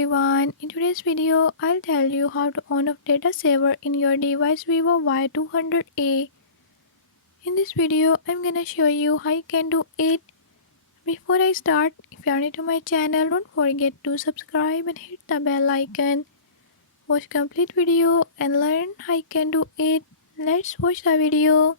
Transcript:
everyone, in today's video I'll tell you how to on off data saver in your device Vivo Y200e. In this video I'm gonna show you how you can do it. Before I start, if you are new to my channel, don't forget to subscribe and hit the bell icon. Watch complete video and learn how you can do it. Let's watch the video.